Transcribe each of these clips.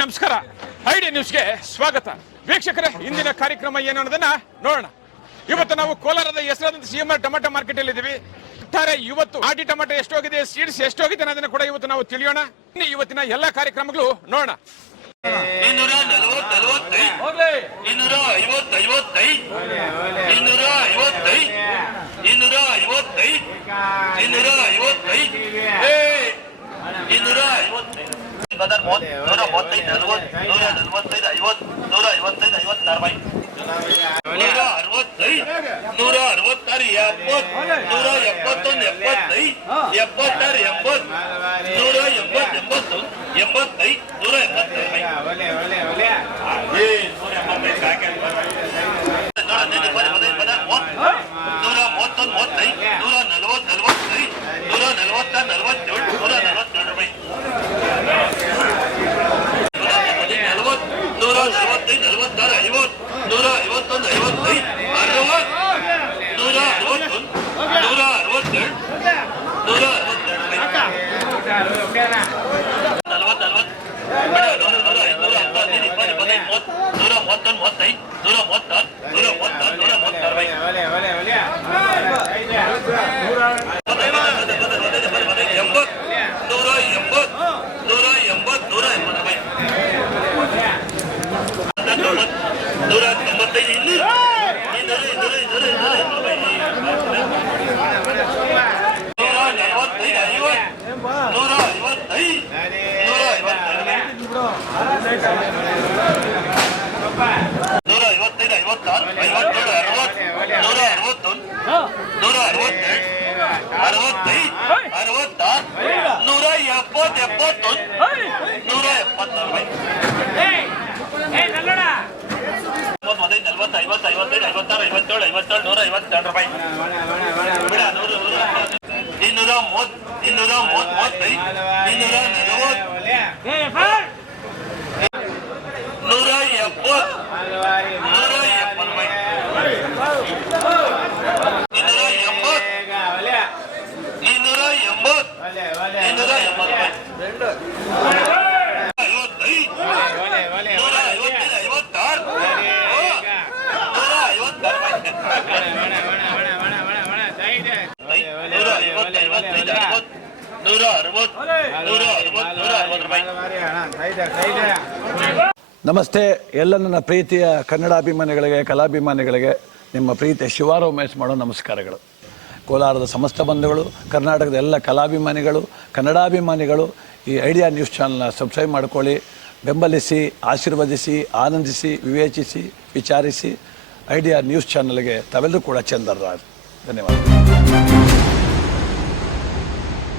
ನಮಸ್ಕಾರ. ಐಡಿಯಾ ನ್ಯೂಸ್ಗೆ ಸ್ವಾಗತ. ವೀಕ್ಷಕರೇ, ಇಂದಿನ ಕಾರ್ಯಕ್ರಮ ಏನು ಅನ್ನೋದನ್ನ ನೋಡೋಣ. ಇವತ್ತು ನಾವು ಕೋಲಾರದ ಹೆಸರಾದಂತ ಸಿಎಂಆರ್ ಟೊಮೆಟೊ ಮಾರ್ಕೆಟ್ ಅಲ್ಲಿ ಇದ್ದೀವಿ. ಇವತ್ತು ಆಟಿ ಟೊಮೆಟೊ ಎಷ್ಟೋಗಿದೆ, ಸೀಡ್ಸ್ ಎಷ್ಟೋಗಿದೆ ಅನ್ನೋದನ್ನ ಕೂಡ ಇವತ್ತು ನಾವು ತಿಳಿಯೋಣ. ಇವತ್ತಿನ ಎಲ್ಲಾ ಕಾರ್ಯಕ್ರಮಗಳು ನೋಡೋಣ. 160. ನಮಸ್ತೆ ಎಲ್ಲ ನನ್ನ ಪ್ರೀತಿಯ ಕನ್ನಡಾಭಿಮಾನಿಗಳಿಗೆ, ಕಲಾಭಿಮಾನಿಗಳಿಗೆ ನಿಮ್ಮ ಪ್ರೀತಿಯ ಶಿವಾರಾವ್ ಮೇಸ್ ಮಾಡೋ ನಮಸ್ಕಾರಗಳು. ಕೋಲಾರದ ಸಮಸ್ತ ಬಂಧುಗಳು, ಕರ್ನಾಟಕದ ಎಲ್ಲ ಕಲಾಭಿಮಾನಿಗಳು, ಕನ್ನಡಾಭಿಮಾನಿಗಳು ಈ ಐಡಿಯಾ ನ್ಯೂಸ್ ಚಾನಲ್ನ ಸಬ್ಸ್ಕ್ರೈಬ್ ಮಾಡ್ಕೊಳ್ಳಿ, ಬೆಂಬಲಿಸಿ, ಆಶೀರ್ವದಿಸಿ, ಆನಂದಿಸಿ, ವಿವೇಚಿಸಿ, ವಿಚಾರಿಸಿ. ಐಡಿಯಾ ನ್ಯೂಸ್ ಚಾನಲ್ಗೆ ತಾವೆಲ್ಲರೂ ಕೂಡ ಚಂದರ್ರಾಜ್. ಧನ್ಯವಾದ.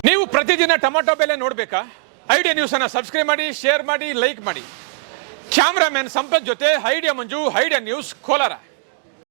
ನೀವು ಪ್ರತಿದಿನ ಟೊಮೆಟೊ ಬೆಲೆ ನೋಡಬೇಕಾ? ಐಡಿಯಾ ನ್ಯೂಸ್ ಅನ್ನು ಸಬ್ಸ್ಕ್ರೈಬ್ ಮಾಡಿ, ಶೇರ್ ಮಾಡಿ, ಲೈಕ್ ಮಾಡಿ. ಕ್ಯಾಮ್ರಾಮನ್ ಸಂಪತ್ ಜೊತೆ ಐಡಿಯಾ ಮಂಜು, ಐಡಿಯಾ ನ್ಯೂಸ್, ಕೋಲಾರ.